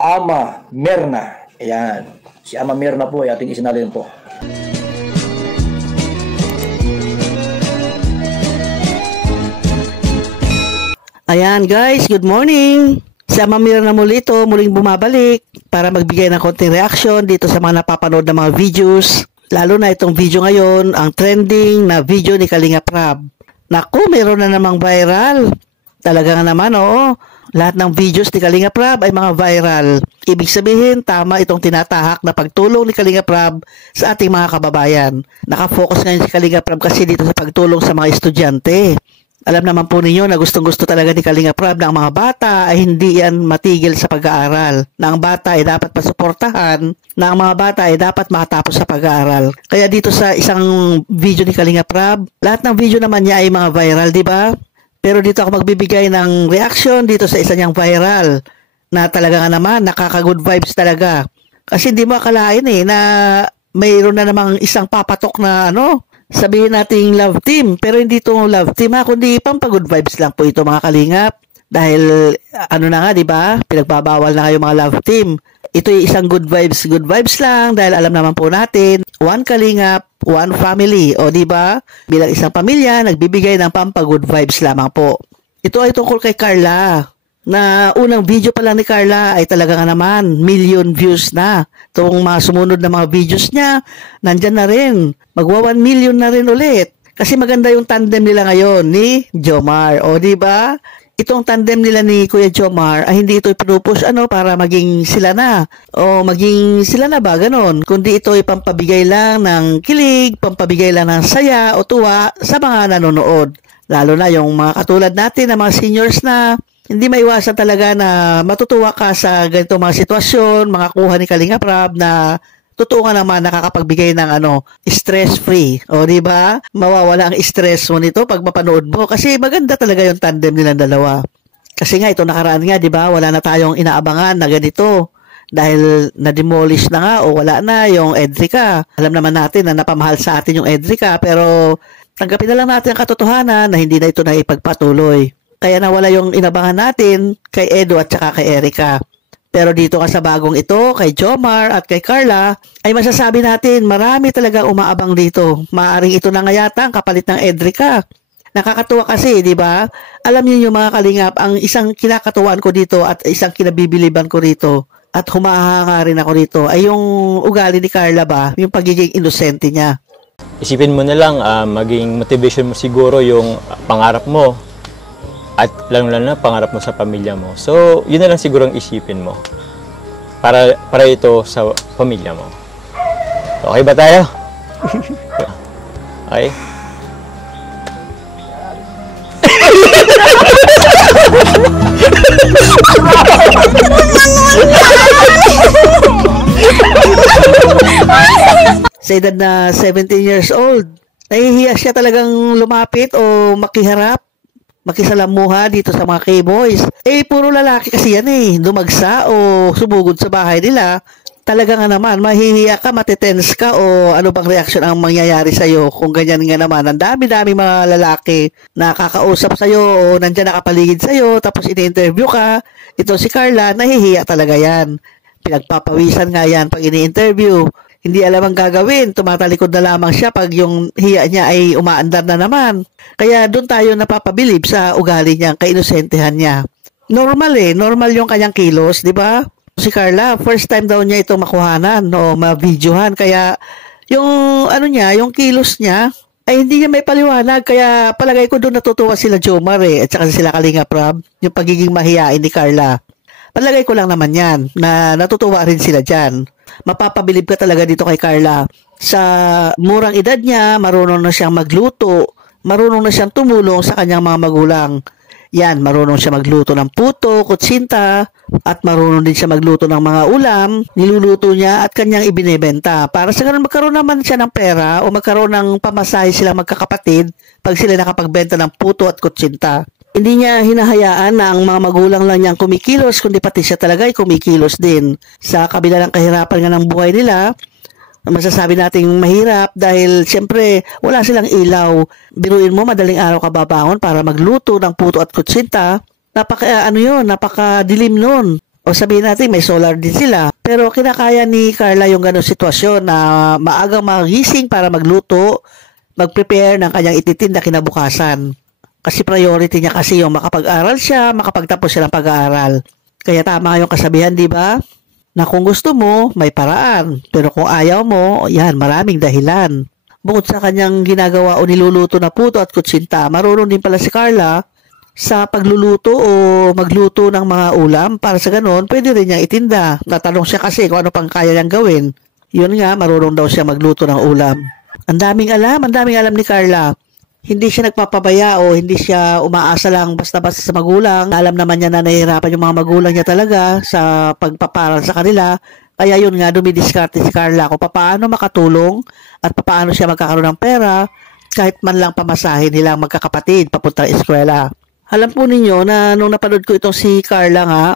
Ama Mirna. Ayan. Si Ama Mirna po ay ating isinalin po. Ayan guys, good morning! Si Ama Mirna muli ito, muling bumabalik para magbigay ng konting reaction dito sa mga napapanood na mga videos. Lalo na itong video ngayon, ang trending na video ni Kalinga Prab. Naku, meron na namang viral. Talaga nga naman, oo. Lahat ng videos ni Kalinga Prab ay mga viral. Ibig sabihin, tama itong tinatahak na pagtulong ni Kalinga Prab sa ating mga kababayan. Nakafocus ngayon si Kalinga Prab kasi dito sa pagtulong sa mga estudyante. Alam naman po ninyo na gustong-gusto talaga ni Kalinga Prab na ang mga bata ay hindi yan matigil sa pag-aaral. Na ang bata ay dapat pasuportahan, na ang mga bata ay dapat makatapos sa pag-aaral. Kaya dito sa isang video ni Kalinga Prab, lahat ng video naman niya ay mga viral, di ba? Pero dito ako magbibigay ng reaction dito sa isa niyang viral na talaga nga naman nakaka-good vibes talaga. Kasi hindi mo akalain na mayroon na namang isang papatok na sabihin nating love team, pero hindi ito love team kundi pampagood vibes lang po ito mga kalingap. Dahil na nga, di ba? Pinagbabawal na kayo mga love team. Ito yung isang good vibes lang dahil alam naman po natin, one kalingap, one family. O di ba? Bilang isang pamilya, nagbibigay ng pampagood vibes lamang po. Ito ay tungkol kay Carla. Na unang video pa lang ni Carla ay talaga nga naman million views na. Itong mga sumunod na mga videos niya, nandyan na rin. Magwa 1 million na rin ulit. Kasi maganda yung tandem nila ngayon ni Jomar. O di ba? Itong tandem nila ni Kuya Jomar ay hindi ito ipinupush para maging sila na. O maging sila na ba? Ganon. Kundi ito ay pampabigay lang ng kilig, pampabigay lang ng saya o tuwa sa mga nanonood. Lalo na yung mga katulad natin na mga seniors na hindi maiwasan talaga na matutuwa ka sa ganitong mga sitwasyon, mga kuha ni Kalinga Prab na totoo nga naman nakakapagbigay ng stress-free. O di ba? Mawawala ang stress mo nito pag mapanood mo kasi maganda talaga yung tandem nilang dalawa. Kasi nga ito nakaraan nga, di ba? Wala na tayong inaabangan na ganito dahil na-demolish na nga o wala na yung Edrica. Alam naman natin na napamahal sa atin yung Edrica pero tanggapin na lang natin ang katotohanan na hindi na ito na ipagpatuloy. Kaya nawala yung inabangan natin kay Edo at saka kay Erica. Pero dito nga sa bagong ito, kay Jomar at kay Carla, ay masasabi natin marami talaga umaabang dito. Maaring ito na nga yata ang kapalit ng Edrica. Nakakatuwa kasi, di ba? Alam niyo yung mga kalingap, ang isang kinakatuwaan ko dito at isang kinabibiliban ko rito at humahanga rin ako dito ay yung ugali ni Carla ba? Yung pagiging inosente niya. Isipin mo na lang, maging motivation mo siguro yung pangarap mo. At lalo na pangarap mo sa pamilya mo. So, yun na lang siguro ang isipin mo. Para ito sa pamilya mo. Okay ba tayo? Okay? Sa edad na 17 years old, nahihiya siya talagang lumapit o makisalamuha dito sa mga K-boys. Puro lalaki kasi yan dumagsa o sumugod sa bahay nila. Talaga nga naman, mahihiya ka, matitense ka o ano bang reaction ang mangyayari sa'yo kung ganyan nga naman. Ang dami-dami mga lalaki na kakausap sa'yo o nandyan nakapaligid sa'yo tapos ini-interview ka. Ito si Carla, nahihiya talaga yan. Pinagpapawisan nga yan pag ini-interview. Hindi alam ang gagawin, tumatalikod na lamang siya pag yung hiya niya ay umaandar na naman. Kaya doon tayo napapabilib sa ugali niya, kainosentehan niya. Normal yung kanyang kilos, di ba? Si Carla, first time daw niya ito makuhanan o ma-videohan. Kaya yung yung kilos niya, ay hindi niya may paliwanag. Kaya palagay ko doon natutuwa sila Jomar at saka sila Kalinga Prab, yung pagiging mahiyain ni Carla. Palagay ko lang naman yan, na natutuwa rin sila dyan. Mapapabilib ka talaga dito kay Carla. Sa murang edad niya, marunong na siyang magluto, marunong na siyang tumulong sa kanyang mga magulang. Yan, marunong siya magluto ng puto, kutsinta, at marunong din siya magluto ng mga ulam, niluluto niya at kanyang ibinebenta. Para sa ganun magkaroon naman siya ng pera o magkaroon ng pamasahe silang magkakapatid pag sila nakapagbenta ng puto at kutsinta. Hindi niya hinahayaan na ang mga magulang lang niyang kumikilos, kundi pati siya talaga ay kumikilos din. Sa kabila ng kahirapan nga ng buhay nila, masasabi nating mahirap dahil siyempre wala silang ilaw. Biruin mo, madaling araw ka babangon para magluto ng puto at kutsinta. Napakadilim nun. O O sabihin natin may solar din sila. Pero kinakaya ni Carla yung ganong sitwasyon na maagang magising para magluto, mag-prepare ng kanyang ititinda kinabukasan. Kasi priority niya kasi yung makapag-aral siya, makapagtapos siya ng pag-aaral. Kaya tama yung kasabihan, di ba? Na kung gusto mo, may paraan. Pero kung ayaw mo, yan, maraming dahilan. Bukod sa kanyang ginagawa o niluluto na puto at kutsinta, marunong din pala si Carla sa pagluluto o magluto ng mga ulam. Para sa ganon, pwede rin niyang itinda. Natanong siya kasi kung ano pang kaya niyang gawin. Yun nga, marunong daw siya magluto ng ulam. Ang daming alam ni Carla. Hindi siya nagpapabaya o hindi siya umaasa lang basta-basta sa magulang. Alam naman niya na nahihirapan yung mga magulang niya talaga sa pagpaparal sa kanila. Kaya yun nga, dumidiskarte si Carla kung paano makatulong at paano siya magkakaroon ng pera kahit man lang pamasahin nilang magkakapatid papuntang eskwela. Alam po ninyo na nung napanood ko itong si Carla nga,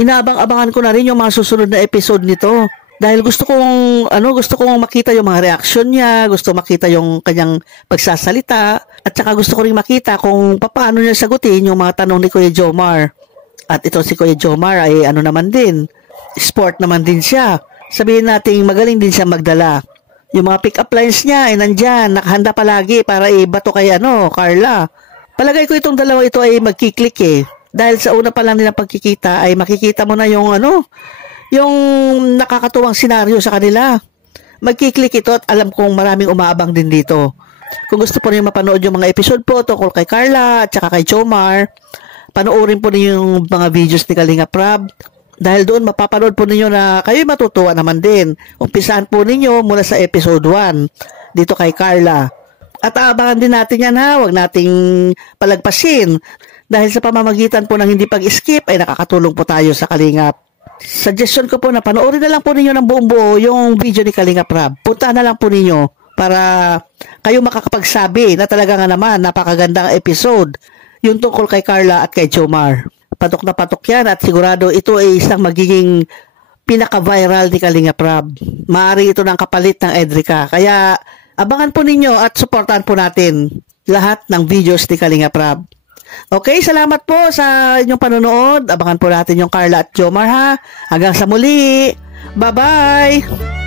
inaabang-abangan ko na rin yung mga susunod na episode nito. Dahil gusto kong makita yung mga reaksyon niya, gusto makita yung kanyang pagsasalita, at saka gusto ko rin makita kung paano niya sagutin yung mga tanong ni Kuya Jomar. At ito si Kuya Jomar ay naman din, sport naman din siya. Sabihin natin magaling din siya magdala. Yung mga pick-up lines niya ay nandyan, nakahanda palagi para ibato kay Carla. Palagay ko itong dalawa ito ay magkiklik eh. Dahil sa una pa lang nilang pagkikita ay makikita mo na yung yung nakakatuwang senaryo sa kanila. Magkiklik ito at alam kong maraming umaabang din dito. Kung gusto po niyo mapanood yung mga episode po tungkol kay Carla at saka kay Jomar, panoorin po niyo yung mga videos ni Kalinga Prab. Dahil doon mapapanood po ninyo na kayo'y matutuwa naman din. Umpisahan po ninyo mula sa episode 1 dito kay Carla. At aabangan din natin yan ha, huwag nating palagpasin. Dahil sa pamamagitan po ng hindi pag-skip ay nakakatulong po tayo sa Kalingap. Suggestion ko po na panoorin na lang po ninyo ng buong buo yung video ni Kalinga Prab. Punta na lang po ninyo para kayo makakapagsabi na talaga nga naman napakagandang episode yung tungkol kay Carla at kay Jomar. Patok na patok yan at sigurado ito ay isang magiging pinaka-viral ni Kalinga Prab. Maaari ito ng kapalit ng Edrica. Kaya abangan po ninyo at supportan po natin lahat ng videos ni Kalinga Prab. Okay, salamat po sa inyong panonood. Abangan po natin yung Carla at Jomar ha. Hanggang sa muli. Bye-bye!